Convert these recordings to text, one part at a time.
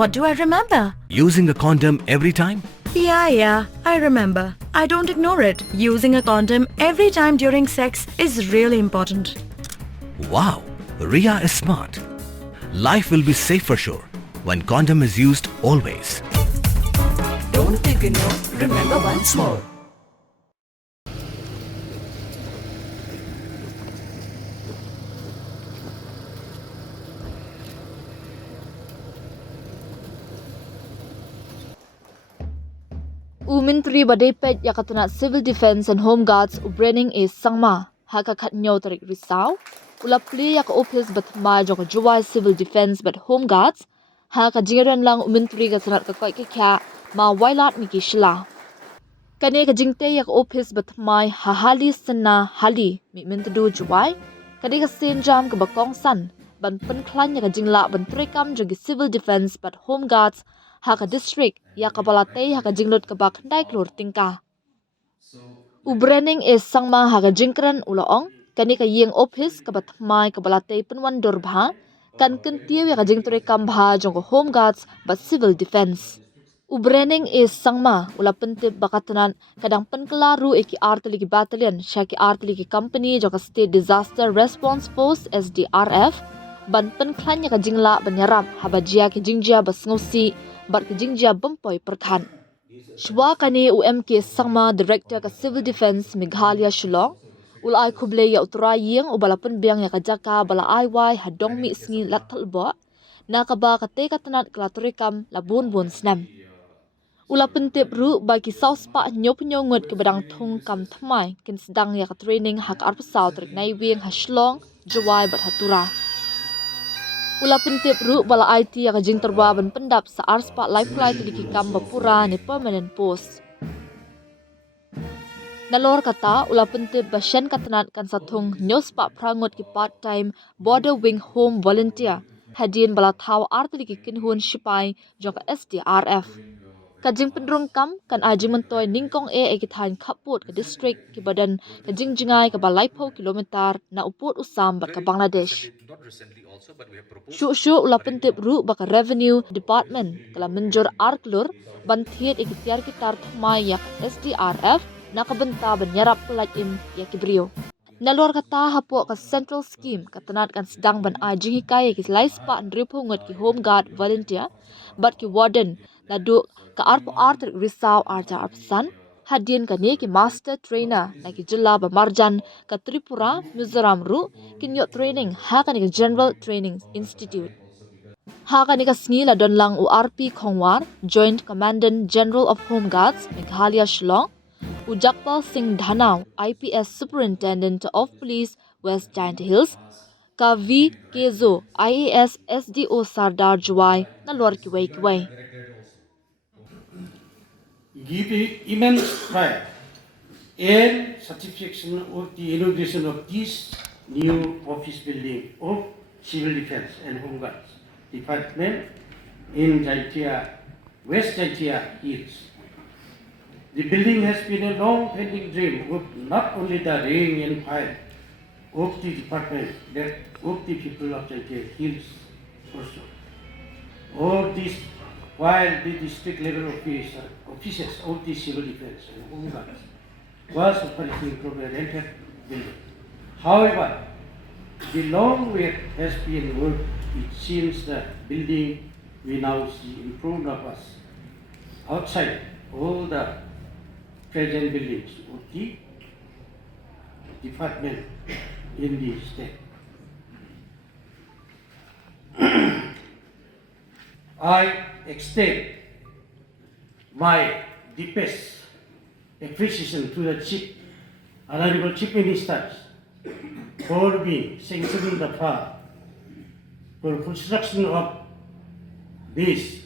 What do I remember? Using a condom every time? Yeah, I remember. I don't ignore it. Using a condom every time during sex is really important. Wow, Ria is smart. Life will be safe for sure when condom is used always. Don't ignore, remember once more. Umintri badepet yakatuna Civil Defense and Home Guards ubraining is sangma haka khatnyo tarik risau ulapli yak ophis batma jok Jowai Civil Defense but Home Guards haka jingeran lang umintri ka sanat ka koi kya ma wailat miki shila kane ka jingte yak ophis batma hahali sanna hali mi mintdu Jowai kade ka senjam ka bakong san ban pen klan yak jingla ban trekam jogi Civil Defense but Home Guards haka district ya kabalate haka jinglot ka bak ndai klur tingka ubraining is sangma haka jingkran ulaong kani ka yeng office ka batmai ka balate penwan dorbha kan kentiu ya ka jingtre kambha jong Home Guards but Civil Defense ubraining is sangma ula pentip bakatunan kadang penkelaru eki artili ki battalion syaki artili ki company jong State Disaster Response Force SDRF ban penklan ya ka jingla banyarap habajia ki jingjia basngosi bat ke jingjia bempoi perkhan. Shwa kani UMK sangma Director ka Civil Defense Meghalaya Shillong ulai khuble ya utra yeng ubalapan biang ya kajaka bala aiwai hadong mi sngi latal bo nakaba ka te katanat klatorikam labun bun snam. Ulapan tip ru bagi sauspa nyop nyongut ke badang thung kam thymmai kin sedang ya ka training hak arpasau trik nai wieng ha Shillong Jowai bat hatura. Ulapan tip ru bala IT yang jing terbaban pendap sa arspa lifeline tiliki kam bapura ni permanent post. Nalor kata ulapan tip basyan katanat kan satung nyospa prangot ki part-time border wing home volunteer hadin bala thaw artiliki kinhun sipai jong SDRF. Kajing pendrung kam kan aji mentoy ningkong ekithan kaput ke district ki badan kajing jingai ke balai po kilometer na uput usam bat ke Bangladesh. Syuk ulapan tip ru baka revenue department kala menjur klur bantiet ikitiar kitar thymmai yak SDRF nakabenta banyarap pelajim yak ibrio. Nalor kata hapo ka central scheme katanat kan sedang ban ajing hikaya ki laispa andripo ngot ki home guard volunteer bat ki warden ladu ka arpo arter risau arja arpsan hadin ka ne ki master trainer na ki jilla ba marjan ka Tripura Mizoram ru kinyo training ha ka ni ka General Training Institute ha ka ni ka snila don lang URP Khongwar Joint Commandant General of Home Guards Meghalaya Shillong Ujakpal Singh Dhanau IPS Superintendent of Police West Giant Hills ka V Kezo IAS SDO Sardar Jowai na luar kiway give immense pride and satisfaction of the inauguration of this new office building of Civil Defense and Home Guards Department in West Jaitia Hills. The building has been a long-pending dream of not only the rank and file of the department, but of the people of Jaitia Hills also. All this while the district level offices of the Civil Defense and Home Guards was operating from a rented building. However, the long wait has been worked. It seems the building we now see in front of us, outside all the present buildings of the department in the state. I extend my deepest appreciation to the Honorable Chief Ministers for being sanctioning the fund for construction of this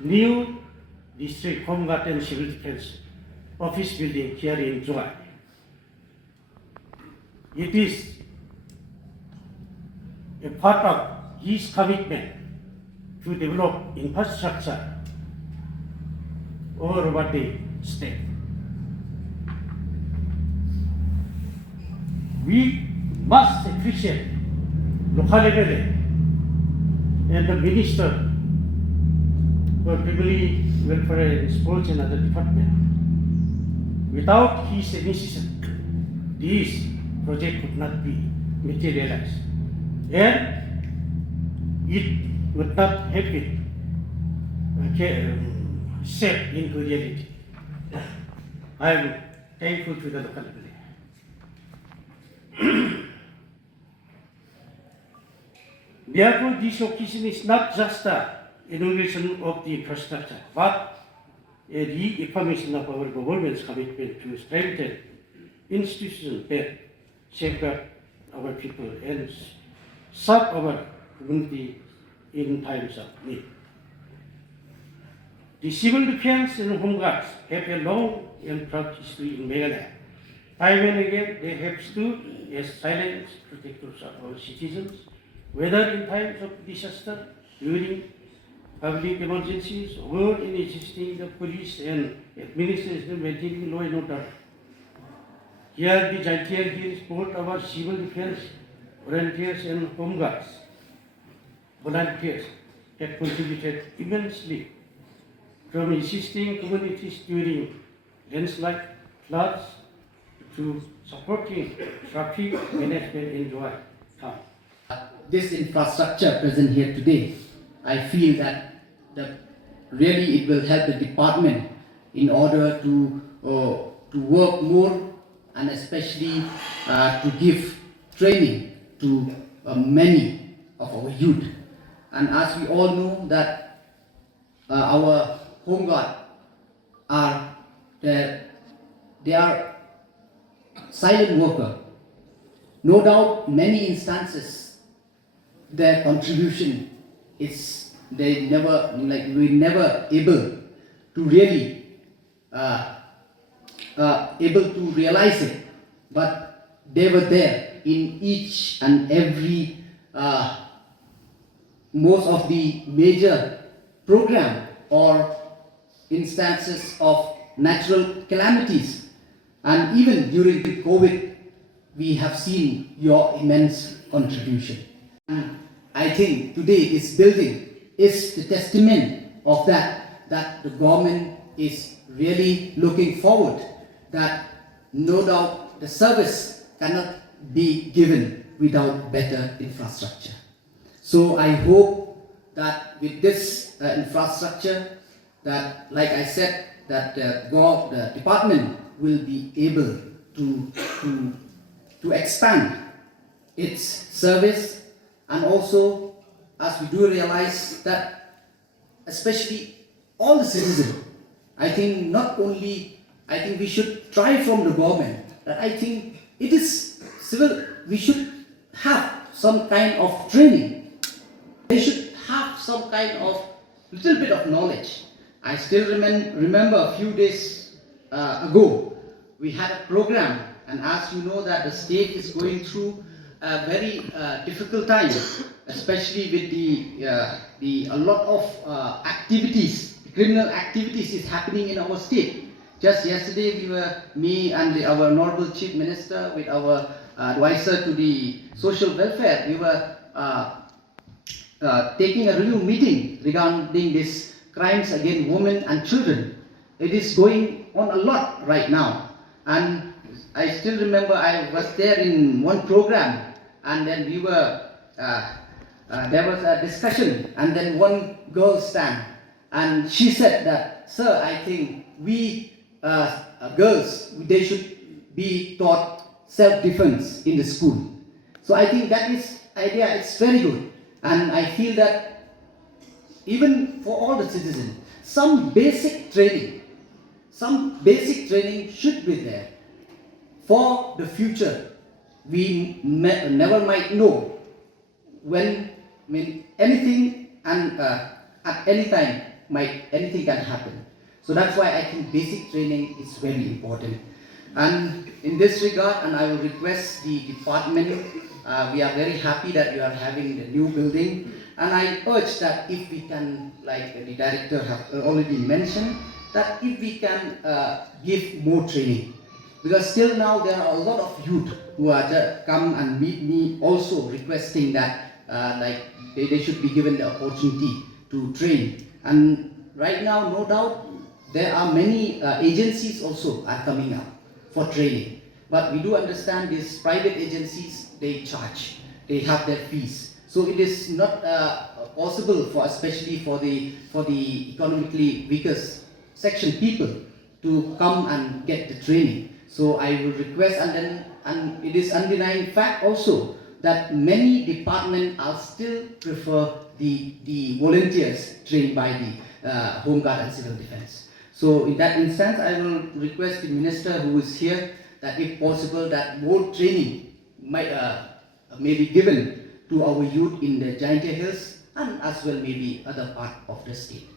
new district home guard and civil defense office building here in Jowai. It is a part of his commitment to develop infrastructure all over the state. We must appreciate local level and the minister for family welfare and sports and other department. Without his initiation, this project could not be materialized, and it would not have been set into reality. I am thankful to the local people. Therefore, this occasion is not just the innovation of the infrastructure, but a reaffirmation of our government's commitment to strengthen institutions that safeguard our people and serve our community in times of need. The civil defense and home guards have a long and proud history in Meghalaya. Time and again, they have stood as silent protectors of our citizens, whether in times of disaster, during public emergencies, or in assisting the police and administration maintaining law and order. Here, the giant hills support our civil defense volunteers and home guards. Volunteers have contributed immensely from assisting communities during landslide, floods, to supporting traffic management in Jowai town. This infrastructure present here today, I feel that really it will help the department in order to work more and especially to give training to many of our youth. And as we all know that our home guard they are silent worker. No doubt many instances their contribution is we never able to really able to realize it, but they were there in each and every most of the major program or instances of natural calamities. And even during COVID, we have seen your immense contribution. And I think today this building is the testament of that the government is really looking forward, that no doubt the service cannot be given without better infrastructure. So I hope that with this infrastructure, that, like I said, that the department will be able to expand its service, and also as we do realize that especially all the citizens, I think not only, I think we should try from the government, that I think it is civil, we should have some kind of training. They should have some kind of little bit of knowledge. I still remember a few days ago, we had a program, and as you know that the state is going through a very difficult time, especially with a lot of activities, criminal activities is happening in our state. Just yesterday, me and our Honorable Chief Minister with our advisor to the social welfare, we were taking a review meeting regarding this crimes against women and children. It is going on a lot right now, and I still remember I was there in one program, and then we were there was a discussion, and then one girl stand, and she said that, "Sir, I think we girls, they should be taught self-defense in the school." So I think that is idea. It's very good, and I feel that even for all the citizens, some basic training should be there for the future. We never might know when anything and at any time anything can happen. So that's why I think basic training is very important. And in this regard, and I will request the department, we are very happy that you are having the new building, and I urge that if we can, like the director have already mentioned, that if we can give more training, because still now there are a lot of youth who are just come and meet me also requesting that like they should be given the opportunity to train. And right now, no doubt, there are many agencies also are coming up for training. But we do understand these private agencies, they charge, they have their fees. So it is not possible for, especially for the economically weakest section people, to come and get the training. So I will request, and it is undeniable fact also that many departments are still prefer the volunteers trained by the Home Guard and Civil Defense. So in that instance, I will request the minister who is here that if possible that more training may be given to our youth in the Jaintia Hills and as well maybe other part of the state.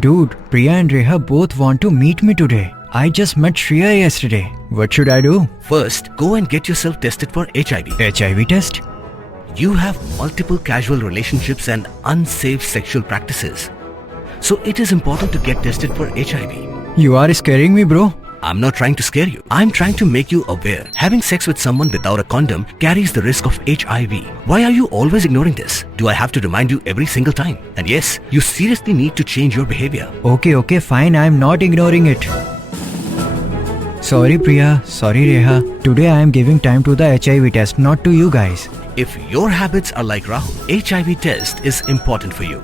Dude, Priya and Reha both want to meet me today. I just met Shreya yesterday. What should I do? First, go and get yourself tested for HIV. HIV test? You have multiple casual relationships and unsafe sexual practices. So it is important to get tested for HIV. You are scaring me, bro. I'm not trying to scare you. I'm trying to make you aware. Having sex with someone without a condom carries the risk of HIV. Why are you always ignoring this? Do I have to remind you every single time? And yes, you seriously need to change your behavior. Okay, fine. I'm not ignoring it. Sorry, Priya. Sorry, Reha. Today I am giving time to the HIV test, not to you guys. If your habits are like Rahul, HIV test is important for you.